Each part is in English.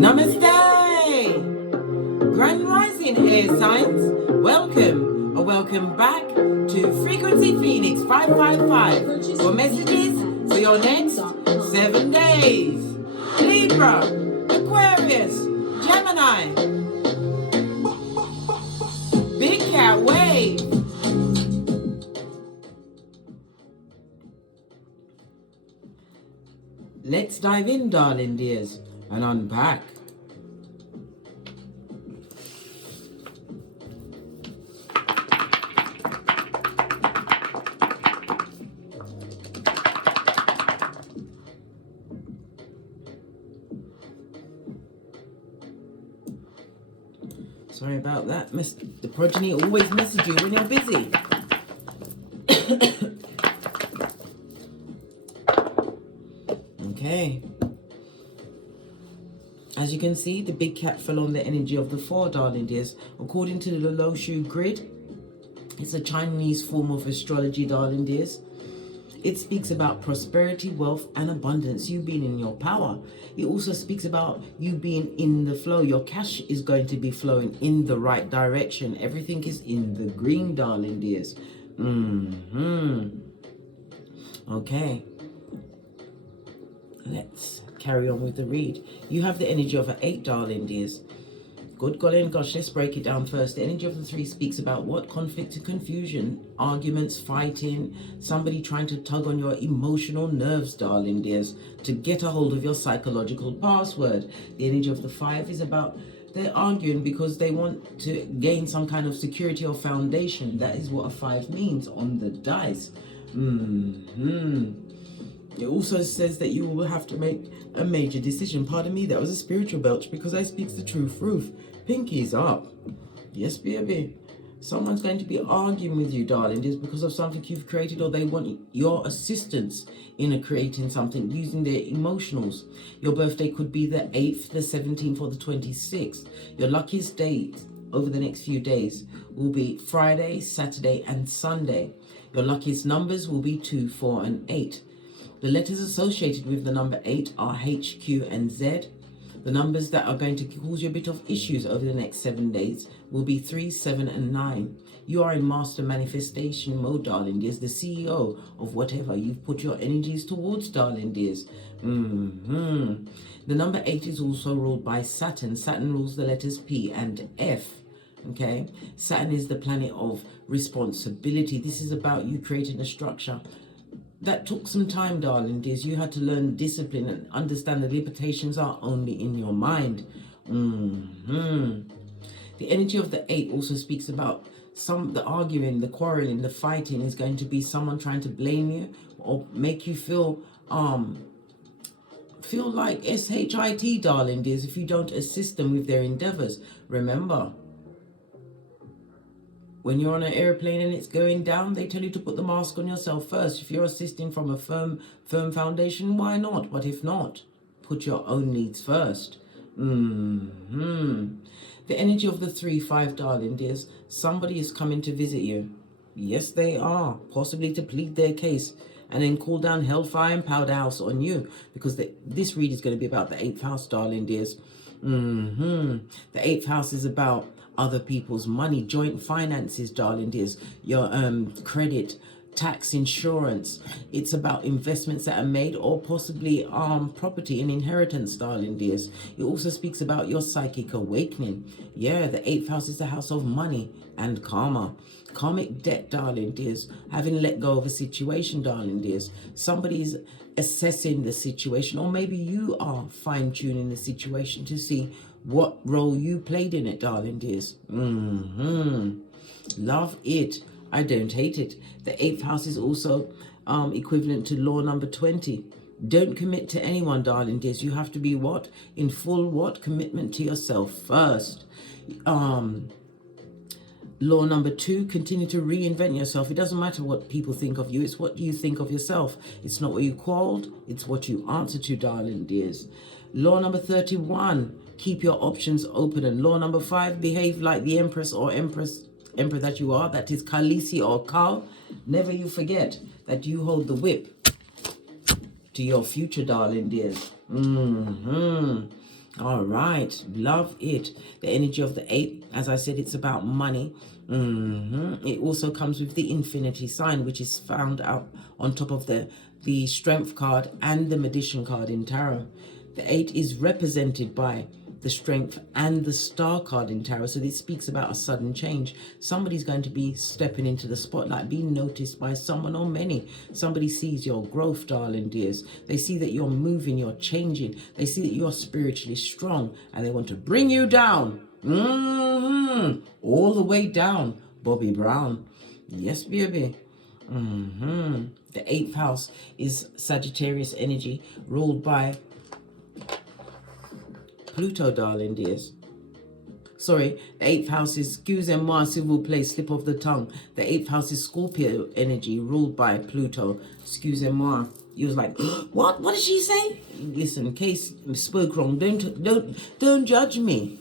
Namaste! Grand Rising Air Signs, welcome or welcome back to Frequency Phoenix 555 for messages for your next 7 days. Libra, Aquarius, Gemini, Big Cat Wave. Let's dive in, darling dears, and unpack. Sorry about that. The progeny always message you when you're busy. Okay. As you can see, the big cat fell on the energy of the 4, darling dears. According to the Lo Shu grid, it's a Chinese form of astrology, darling dears. It speaks about prosperity, wealth, and abundance, you being in your power. It also speaks about you being in the flow. Your cash is going to be flowing in the right direction. Everything is in the green, darling dears. Okay. Let's carry on with the read. You have the energy of an 8, darling dears. Good golly and gosh, let's break it down first. The energy of the 3 speaks about what? Conflict and confusion, arguments, fighting, somebody trying to tug on your emotional nerves, darling dears, to get a hold of your psychological password. The energy of the 5 is about they're arguing because they want to gain some kind of security or foundation. That is what a 5 means on the dice. It also says that you will have to make a major decision. Pardon me, that was a spiritual belch because I speak the truth. Pinkies up. Yes, baby. Someone's going to be arguing with you, darling, just because of something you've created, or they want your assistance in creating something using their emotionals. Your birthday could be the 8th, the 17th, or the 26th. Your luckiest dates over the next few days will be Friday, Saturday, and Sunday. Your luckiest numbers will be 2, 4, and 8. The letters associated with the number 8 are H, Q, and Z. The numbers that are going to cause you a bit of issues over the next 7 days will be 3, 7, and 9. You are in master manifestation mode, darling dears, the CEO of whatever you've put your energies towards, darling dears. The number 8 is also ruled by Saturn. Saturn rules the letters P and F. Okay, Saturn is the planet of responsibility. This is about you creating a structure. That took some time, darling dears. You had to learn discipline and understand the limitations are only in your mind. The energy of the 8 also speaks about the arguing, the quarreling, the fighting is going to be someone trying to blame you or make you feel like SHIT, darling dears, if you don't assist them with their endeavors. Remember, when you're on an airplane and it's going down, they tell you to put the mask on yourself first. If you're assisting from a firm foundation, why not? But if not, put your own needs first. The energy of the 3, 5, darling dears, somebody is coming to visit you. Yes, they are, possibly to plead their case and then call down hellfire and powder house on you, because this read is going to be about the 8th house, darling dears. The 8th house is about other people's money, joint finances, darling dears, your credit, tax, insurance. It's about investments that are made or possibly property and inheritance, darling dears. It also speaks about your psychic awakening. Yeah, the 8th house is the house of money and karma. Karmic debt, darling dears, having let go of a situation, darling dears. Somebody's assessing the situation, or maybe you are fine-tuning the situation to see what role you played in it, darling dears. Love it. I don't hate it. The 8th house is also equivalent to law number 20. Don't commit to anyone, darling dears. You have to be what? In full commitment to yourself first. Law number 2, continue to reinvent yourself. It doesn't matter what people think of you. It's what you think of yourself. It's not what you called. It's what you answer to, darling dears. Law number 31, keep your options open. And law number 5, behave like the empress or emperor that you are. That is Khaleesi or Khal. Never you forget that you hold the whip to your future, darling dears. All right, love it. The energy of the 8, as I said, it's about money. It also comes with the infinity sign, which is found out on top of the strength card and the magician card in tarot. The 8 is represented by the strength and the star card in tarot. So this speaks about a sudden change. Somebody's going to be stepping into the spotlight, being noticed by someone or many. Somebody sees your growth, darling dears. They see that you're moving, you're changing. They see that you're spiritually strong, and they want to bring you down. All the way down, Bobby Brown. Yes, baby. The 8th house is Sagittarius energy, ruled by Pluto, darling dears. Sorry, the 8th house is, excusez-moi, s'il vous plaît, slip of the tongue. The 8th house is Scorpio energy, ruled by Pluto. Excusez-moi. You was like, what? What did she say? Listen, in case I spoke wrong, don't judge me.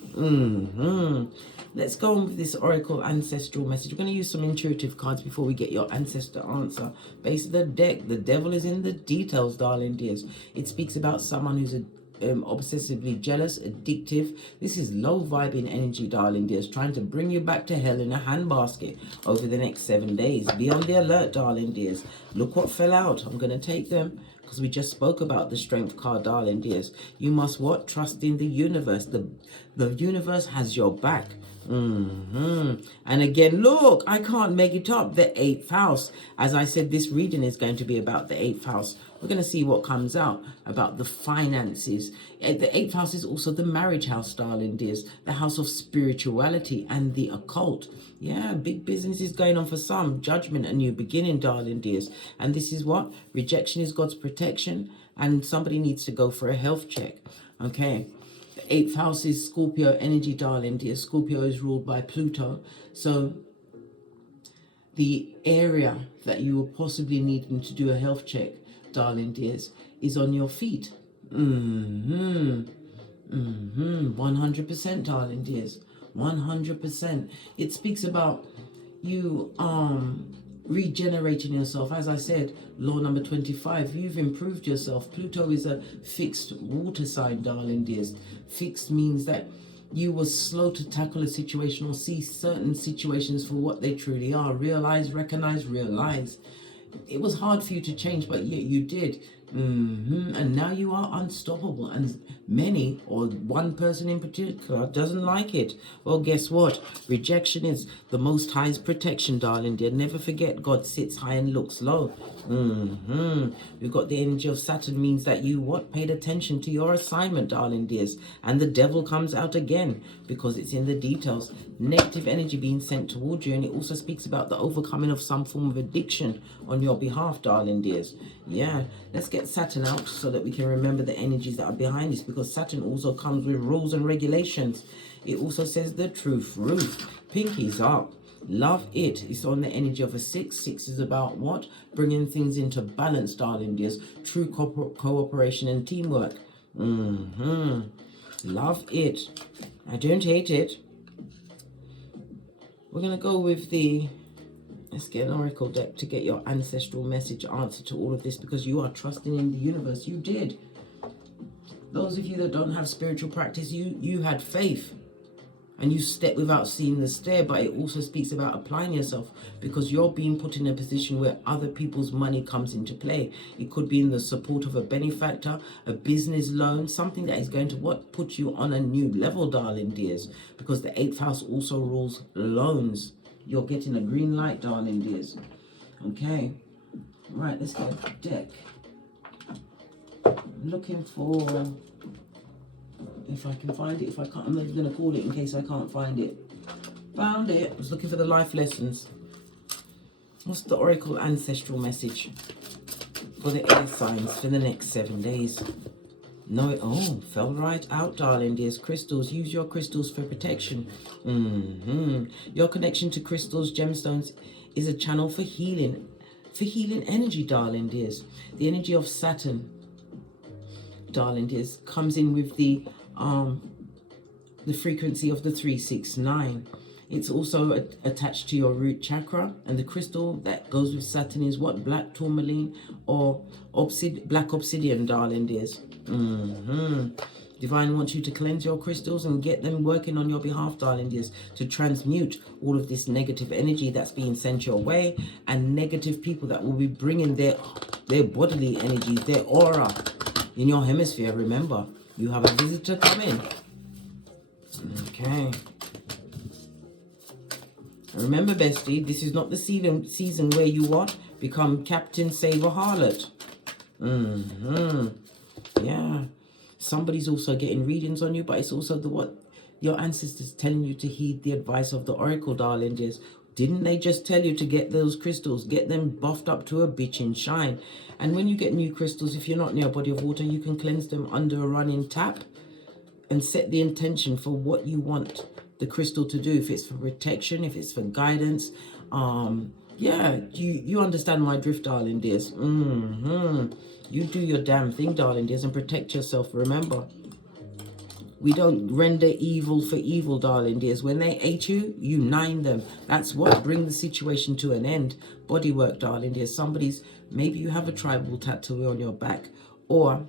Let's go on with this oracle ancestral message. We're going to use some intuitive cards before we get your ancestor answer. Base of the deck, the devil is in the details, darling dears. It speaks about someone who's obsessively jealous, addictive. This is low vibing energy, darling dears, trying to bring you back to hell in a handbasket over the next 7 days. Be on the alert, darling dears. Look what fell out. I'm going to take them because we just spoke about the strength card, darling dears. You must what? Trust in the universe. The universe has your back. And again, look, I can't make it up. The 8th house. As I said, this reading is going to be about the 8th house. We're going to see what comes out about the finances. The 8th house is also the marriage house, darling dears. The house of spirituality and the occult. Yeah, big business is going on for some. Judgment, a new beginning, darling dears. And this is what? Rejection is God's protection. And somebody needs to go for a health check. Okay. The 8th house is Scorpio energy, darling dear. Scorpio is ruled by Pluto. So the area that you will possibly needing to do a health check, darling dears, is on your feet. 100%, darling dears. 100%. It speaks about you regenerating yourself. As I said, law number 25, you've improved yourself. Pluto is a fixed water sign, darling dears. Fixed means that you were slow to tackle a situation or see certain situations for what they truly are. Realize, recognize, realize. It was hard for you to change, but yet you did. And now you are unstoppable. And many, or one person in particular, doesn't like it. Well, guess what? Rejection is the Most High's protection, darling dear. Never forget, God sits high and looks low. We've got the energy of Saturn, means that you what? Paid attention to your assignment, darling dears. And the devil comes out again because it's in the details. Negative energy being sent towards you. And it also speaks about the overcoming of some form of addiction on your behalf, darling dears. Yeah, let's get Saturn out so that we can remember the energies that are behind this, because Saturn also comes with rules and regulations. It also says the truth roof. Pinkies up. Love it. It's on the energy of a 6. 6 is about what? Bringing things into balance, darling dears. True cooperation and teamwork. Love it. I don't hate it. We're going to go with the... Let's get an oracle deck to get your ancestral message answer to all of this, because you are trusting in the universe. You did. Those of you that don't have spiritual practice, you had faith and you stepped without seeing the stair. But it also speaks about applying yourself, because you're being put in a position where other people's money comes into play. It could be in the support of a benefactor, a business loan, something that is going to what? Put you on a new level, darling dears, because the 8th house also rules loans. You're getting a green light, darling dears. Okay. Right, let's get a deck. I'm looking for... If I can find it. If I can't, I'm not even going to call it in case I can't find it. Found it. I was looking for the life lessons. What's the oracle ancestral message for the air signs for the next 7 days? No, oh, fell right out, darling dears. Crystals, use your crystals for protection. Your connection to crystals, gemstones, is a channel for healing energy, darling dears. The energy of Saturn, darling dears, comes in with the frequency of the 369. It's also attached to your root chakra, and the crystal that goes with Saturn is what? Black tourmaline or black obsidian, darling dears. Divine wants you to cleanse your crystals and get them working on your behalf, darling dears, to transmute all of this negative energy that's being sent your way, and negative people that will be bringing their bodily energies, their aura in your hemisphere. Remember, you have a visitor coming. Okay. Remember, bestie, this is not the season where you what? Become Captain Save a Harlot. Yeah. Somebody's also getting readings on you, but it's also what your ancestors telling you to heed the advice of the oracle, darling dears. Didn't they just tell you to get those crystals, get them buffed up to a bitchin' shine? And when you get new crystals, if you're not near a body of water, you can cleanse them under a running tap and set the intention for what you want the crystal to do. If it's for protection, if it's for guidance. Yeah, you understand my drift, darling dears. You do your damn thing, darling dears, and protect yourself. Remember, we don't render evil for evil, darling dears. When they hate you, you nine them. That's what bring the situation to an end. Body work, darling dears. Maybe you have a tribal tattoo on your back, or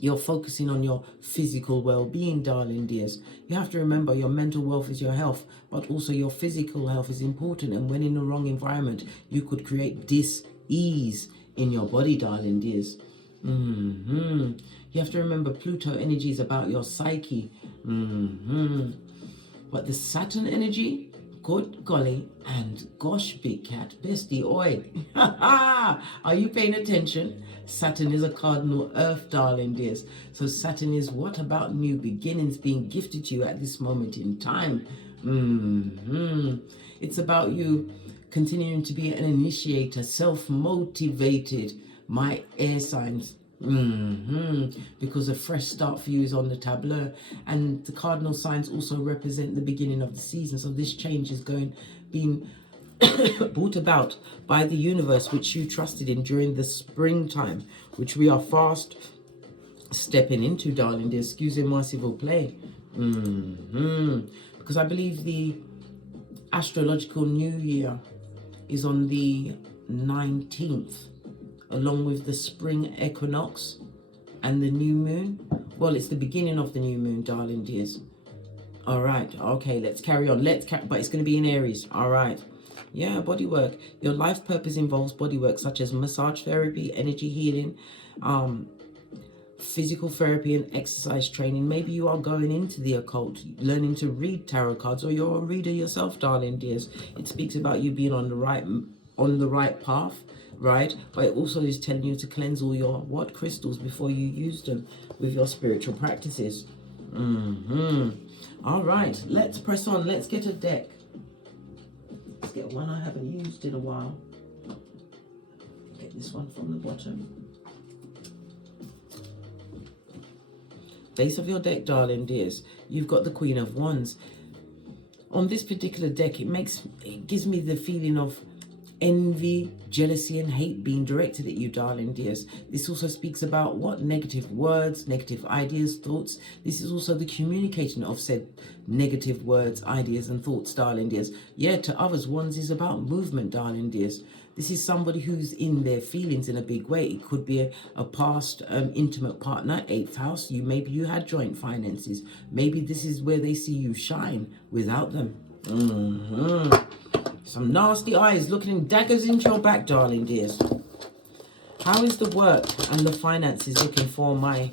you're focusing on your physical well-being, darling dears. You have to remember your mental wealth is your health, but also your physical health is important. And when in the wrong environment, you could create dis-ease in your body, darling dears. You have to remember Pluto energy is about your psyche. But the Saturn energy, good golly, and gosh, big cat, bestie, oi. Are you paying attention? Saturn is a cardinal earth, darling dears. So Saturn is what about new beginnings being gifted to you at this moment in time? It's about you continuing to be an initiator, self-motivated, my air signs. Because a fresh start for you is on the tableau, and the cardinal signs also represent the beginning of the season. So this change is being brought about by the universe, which you trusted in during the springtime, which we are fast stepping into, darling dear. Excusez-moi s'il vous plaît. Because I believe the astrological new year is on the 19th, along with the spring equinox and the new moon. Well, it's the beginning of the new moon, darling dears. All right, okay, let's carry on. But it's going to be in Aries. All right. Yeah, body work. Your life purpose involves body work such as massage therapy, energy healing, physical therapy, and exercise training. Maybe you are going into the occult, learning to read tarot cards, or you're a reader yourself, darling dears. It speaks about you being on the right path, right? But it also is telling you to cleanse all your crystals before you use them with your spiritual practices. All right, let's press on. Let's get a deck. Let's get one I haven't used in a while. Get this one from the bottom. Base of your deck, darling dears, you've got the Queen of Wands. On this particular deck, it gives me the feeling of envy, jealousy, and hate being directed at you, darling dears. This also speaks about what? Negative words, negative ideas, thoughts. This is also the communication of said negative words, ideas, and thoughts, darling dears. Yeah, to others, Wands is about movement, darling dears. This is somebody who's in their feelings in a big way. It could be a past intimate partner, 8th house. Maybe you had joint finances. Maybe this is where they see you shine without them. Some nasty eyes looking daggers into your back, darling dears. How is the work and the finances looking for my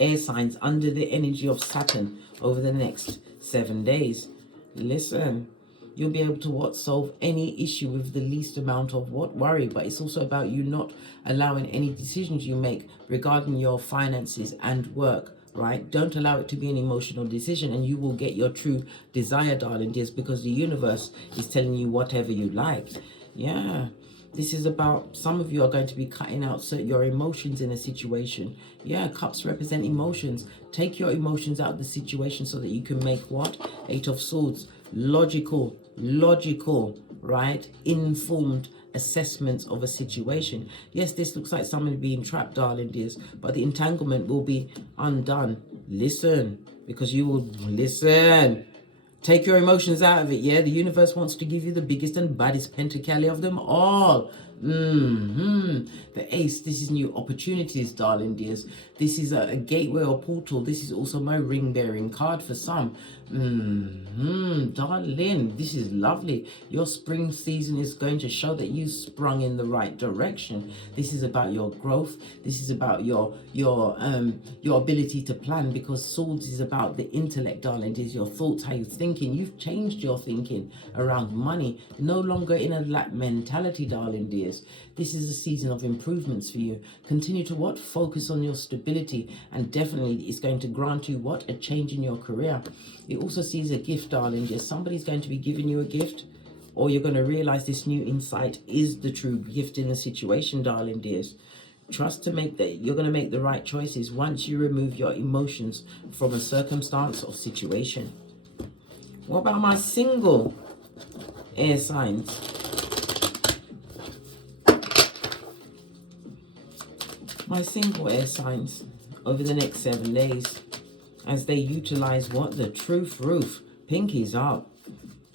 air signs under the energy of Saturn over the next 7 days? Listen, you'll be able to solve any issue with the least amount of worry. But it's also about you not allowing any decisions you make regarding your finances and work, right? Don't allow it to be an emotional decision, and you will get your true desire, darling dears, because the universe is telling you whatever you like. Yeah, this is about, some of you are going to be cutting out your emotions in a situation. Yeah, cups represent emotions. Take your emotions out of the situation so that you can make what? 8 of Swords. Logical, right? Informed assessments of a situation. Yes, this looks like someone being trapped, darling dears, but the entanglement will be undone. Listen, because you will listen. Take your emotions out of it, yeah? The universe wants to give you the biggest and baddest pentacali of them all. The Ace, this is new opportunities, darling dears. This is a gateway or portal. This is also my ring bearing card for some. Darling, this is lovely. Your spring season is going to show that you sprung in the right direction. This is about your growth. This is about your ability to plan, because Swords is about the intellect, darling. It is your thoughts, how you're thinking. You've changed your thinking around money. No longer in a lack mentality, darling dears. This is a season of improvements for you. Continue to what? Focus on your stability, and definitely it's going to grant you what? A change in your career. It also sees a gift, darling dears. Somebody's going to be giving you a gift, or you're going to realize this new insight is the true gift in the situation, darling dears. Trust to make that you're going to make the right choices once you remove your emotions from a circumstance or situation. What about my single air signs? My single air signs over the next 7 days, as they utilize what? The truth roof. Pinkies up.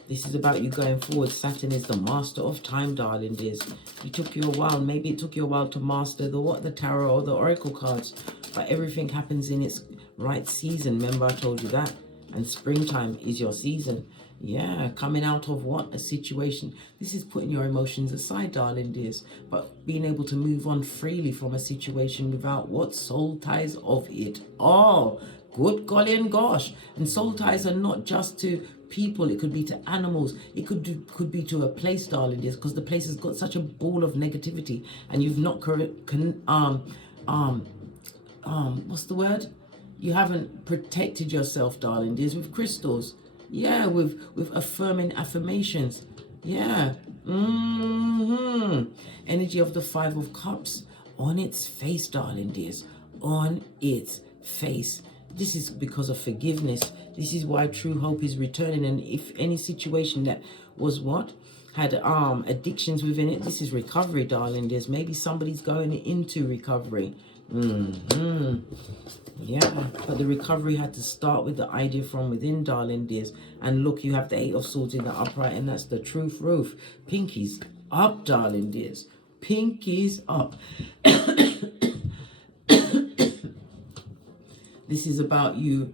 This is about you going forward. Saturn is the master of time, darling dears. It took you a while. Maybe it took you a while to master the tarot or the oracle cards. But everything happens in its right season. Remember I told you that. And springtime is your season. Yeah, coming out of what? A situation. This is putting your emotions aside, darling dears. But being able to move on freely from a situation without what? Soul ties of it all. Good golly and gosh. And soul ties are not just to people. It could be to animals. It could be to a place, darling dears, because the place has got such a ball of negativity, and you've not what's the word? You haven't protected yourself, darling dears, with crystals. Yeah, with affirming affirmations. Yeah. Energy of the 5 of Cups on its face, darling dears. On its face. This is because of forgiveness. This is why true hope is returning. And if any situation that was what? Had addictions within it, this is recovery, darling dears. Maybe somebody's going into recovery. Yeah, but the recovery had to start with the idea from within, darling dears. And look, you have the 8 of Swords in the upright, and that's the truth roof. Pinkies up, darling dears. Pinkies up. This is about you,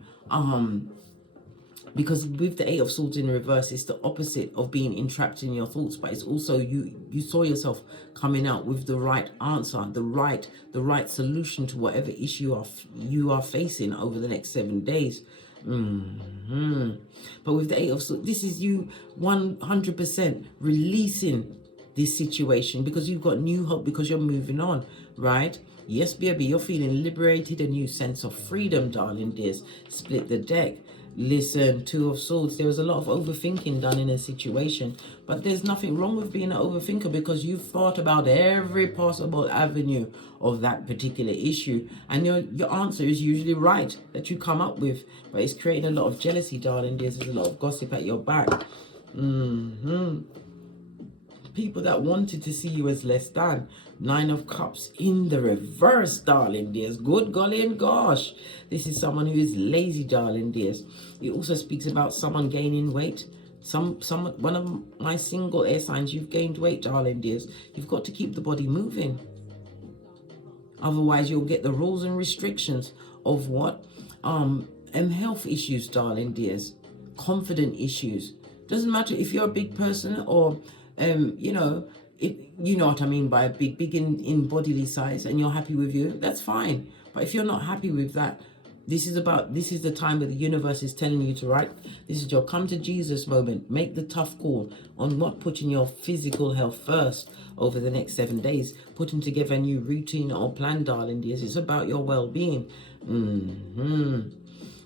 because with the 8 of Swords in reverse, it's the opposite of being entrapped in your thoughts, but it's also you saw yourself coming out with the right answer, the right solution to whatever issue you are facing over the next 7 days. But with the 8 of Swords, this is you 100% releasing this situation, because you've got new hope, because you're moving on, right? Yes, baby, you're feeling liberated, a new sense of freedom, darling dears. Split the deck. Listen, 2 of Swords, there was a lot of overthinking done in a situation, but there's nothing wrong with being an overthinker, because you've thought about every possible avenue of that particular issue, and your answer is usually right that you come up with, but it's creating a lot of jealousy, darling dears. There's a lot of gossip at your back. People that wanted to see you as less than. 9 of Cups in the reverse, darling dears. Good golly and gosh. This is someone who is lazy, darling dears. It also speaks about someone gaining weight. One of my single air signs, you've gained weight, darling dears. You've got to keep the body moving. Otherwise, you'll get the rules and restrictions of what? Health issues, darling dears. Confident issues. Doesn't matter if you're a big person or you know what I mean by big in bodily size, and you're happy with you, that's fine. But if you're not happy with that, this is the time where the universe is telling you to, right? This is your come to Jesus moment. Make the tough call on what? Putting your physical health first over the next 7 days. Putting together a new routine or plan, darling dears. It's about your well-being.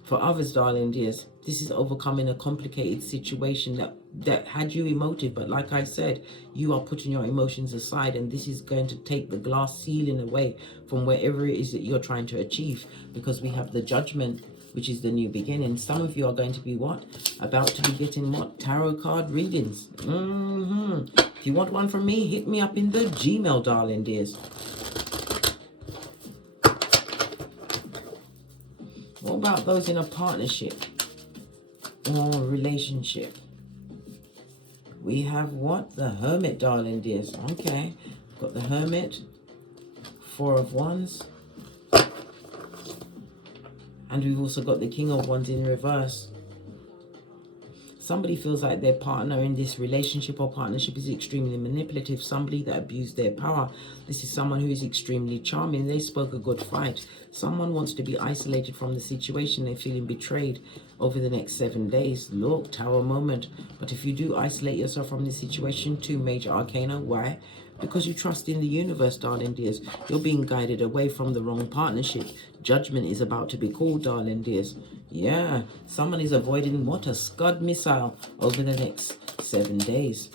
For others, darling dears, this is overcoming a complicated situation that had you emotive. But like I said, you are putting your emotions aside, and this is going to take the glass ceiling away from wherever it is that you're trying to achieve, because we have the Judgment, which is the new beginning. Some of you are going to be what? About to be getting what? Tarot card readings. If you want one from me, hit me up in the Gmail, darling dears. What about those in a partnership or relationship? We have what? The Hermit, darling dears. Okay. Got the Hermit, Four of Wands. And we've also got the King of Wands in reverse. Somebody feels like their partner in this relationship or partnership is extremely manipulative. Somebody that abused their power. This is someone who is extremely charming. They spoke a good fight. Someone wants to be isolated from the situation. They're feeling betrayed over the next 7 days. Look, Tower moment. But if you do isolate yourself from this situation, 2 major arcana. Why? Because you trust in the universe, darling dears. You're being guided away from the wrong partnership. Judgment is about to be called, darling dears. Yeah, someone is avoiding what? A Scud missile over the next 7 days.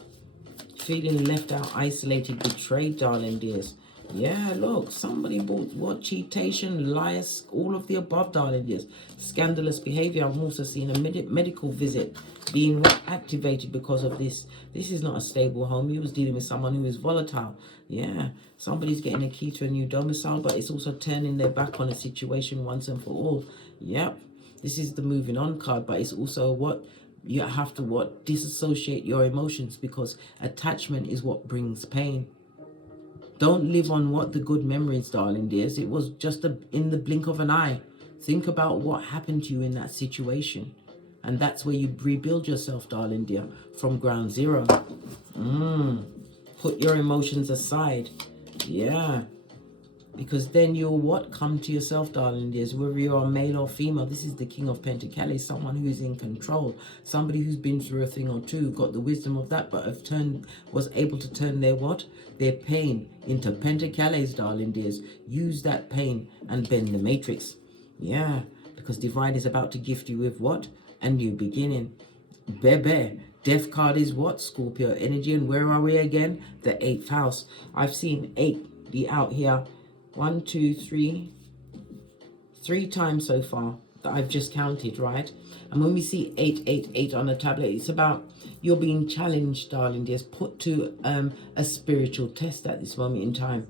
Feeling left out, isolated, betrayed, darling dears. Yeah, look, somebody bought what? Cheatation, lies, all of the above, darling dears. Scandalous behavior. I'm also seeing a medical visit being activated because of this. This is not a stable home. You was dealing with someone who is volatile. Yeah, somebody's getting a key to a new domicile, but it's also turning their back on a situation once and for all. Yep, this is the moving on card, but it's also what? You have to what? Disassociate your emotions, because attachment is what brings pain. Don't live on what? The good memories, darling dears. It was just in the blink of an eye. Think about what happened to you in that situation. And that's where you rebuild yourself, darling dear, from ground zero. Put your emotions aside. Yeah. Because then you'll what? Come to yourself, darling dears. Whether you're male or female, this is the King of Pentacles, someone who's in control. Somebody who's been through a thing or two, got the wisdom of that, but was able to turn their what? Their pain into Pentacles, darling dears. Use that pain and bend the matrix. Yeah, because Divine is about to gift you with what? A new beginning. Bebe. Death card is what? Scorpio energy. And where are we again? The 8th house. I've seen 8 be out here. 1, 2, 3. 3 times so far that I've just counted, right? And when we see 888 on a tablet, it's about you're being challenged, darling dears, put to a spiritual test at this moment in time.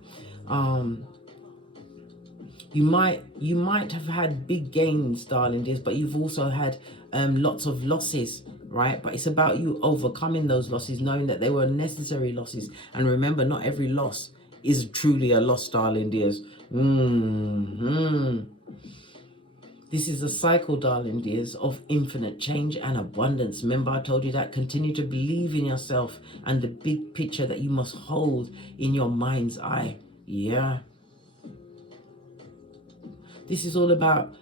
You might have had big gains, darling dears, but you've also had lots of losses, right? But it's about you overcoming those losses, knowing that they were necessary losses. And remember, not every loss is truly a loss, darling dears. This is a cycle, darling dears, of infinite change and abundance. Remember, I told you that. Continue to believe in yourself and the big picture that you must hold in your mind's eye. Yeah. This is all about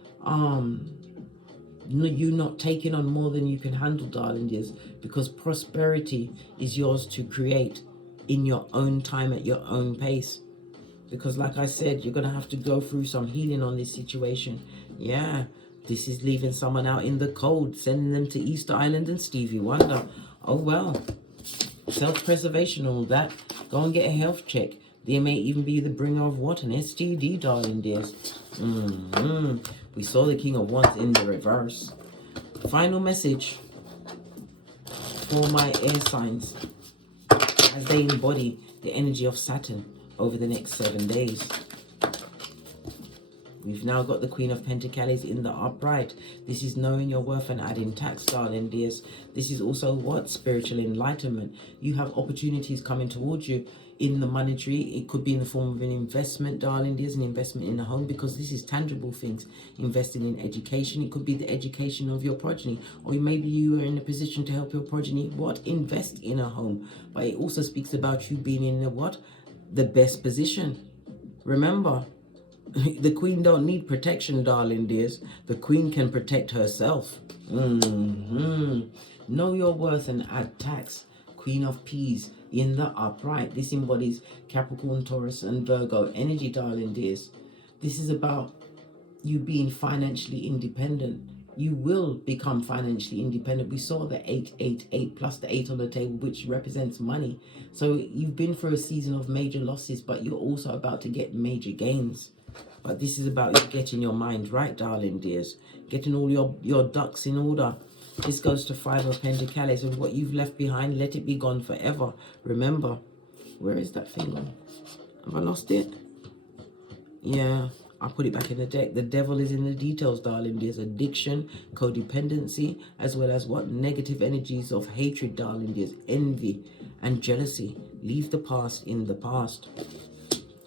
you not taking on more than you can handle, darling dears, because prosperity is yours to create in your own time, at your own pace. Because like I said, you're going to have to go through some healing on this situation. Yeah, this is leaving someone out in the cold, sending them to Easter Island and Stevie Wonder. Oh well, self-preservation, all that. Go and get a health check. They may even be the bringer of what? An STD, darling dears. We saw the King of Wands in the reverse. Final message for my air signs as they embody the energy of Saturn over the next 7 days. We've now got the Queen of Pentacles in the upright. This is knowing your worth and adding tax, darling dears. This is also what? Spiritual enlightenment. You have opportunities coming towards you in the monetary. It could be in the form of an investment, darling dears, an investment in a home, because this is tangible things. Investing in education. It could be the education of your progeny, or maybe you are in a position to help your progeny what? Invest in a home. But it also speaks about you being in the what? The best position. Remember, the Queen don't need protection, darling dears. The Queen can protect herself. Know your worth and add tax. Queen of Peas in the upright. This embodies Capricorn, Taurus, and Virgo energy, darling dears. This is about you being financially independent. You will become financially independent. We saw the 888 plus the 8 on the table, which represents money. So you've been through a season of major losses, but you're also about to get major gains. But this is about you getting your mind right, darling dears. Getting all your ducks in order. This goes to 5 of Pentacles. And what you've left behind, let it be gone forever. Remember, where is that thing gone? Have I lost it? Yeah, I'll put it back in the deck. The devil is in the details, darling. There's addiction, codependency, as well as what? Negative energies of hatred, darling. There's envy and jealousy. Leave the past in the past.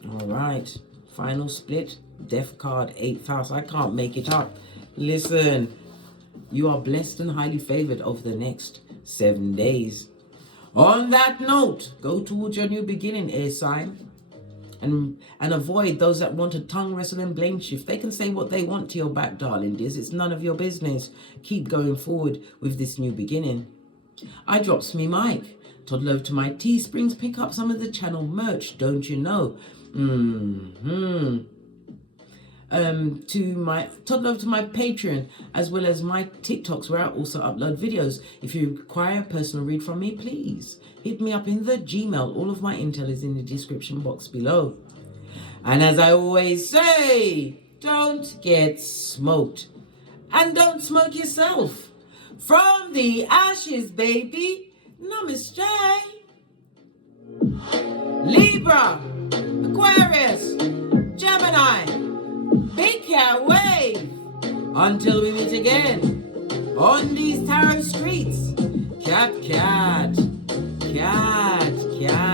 All right. Final split. Death card, 8th house. I can't make it up. Listen, you are blessed and highly favored over the next 7 days. On that note, go towards your new beginning, air sign. And avoid those that want to tongue wrestle and blame shift. They can say what they want to your back, darling dears. It's none of your business. Keep going forward with this new beginning. I drops me mic. Toddle over to my Teesprings. Pick up some of the channel merch, don't you know? Toddle over to my Patreon, as well as my TikToks, where I also upload videos. If you require a personal read from me, please hit me up in the Gmail. All of my intel is in the description box below. And as I always say, don't get smoked. And don't smoke yourself. From the ashes, baby. Namaste. Libra, Aquarius, Gemini, big cat wave. Until we meet again on these tarot streets. Cat, cat, cat, cat.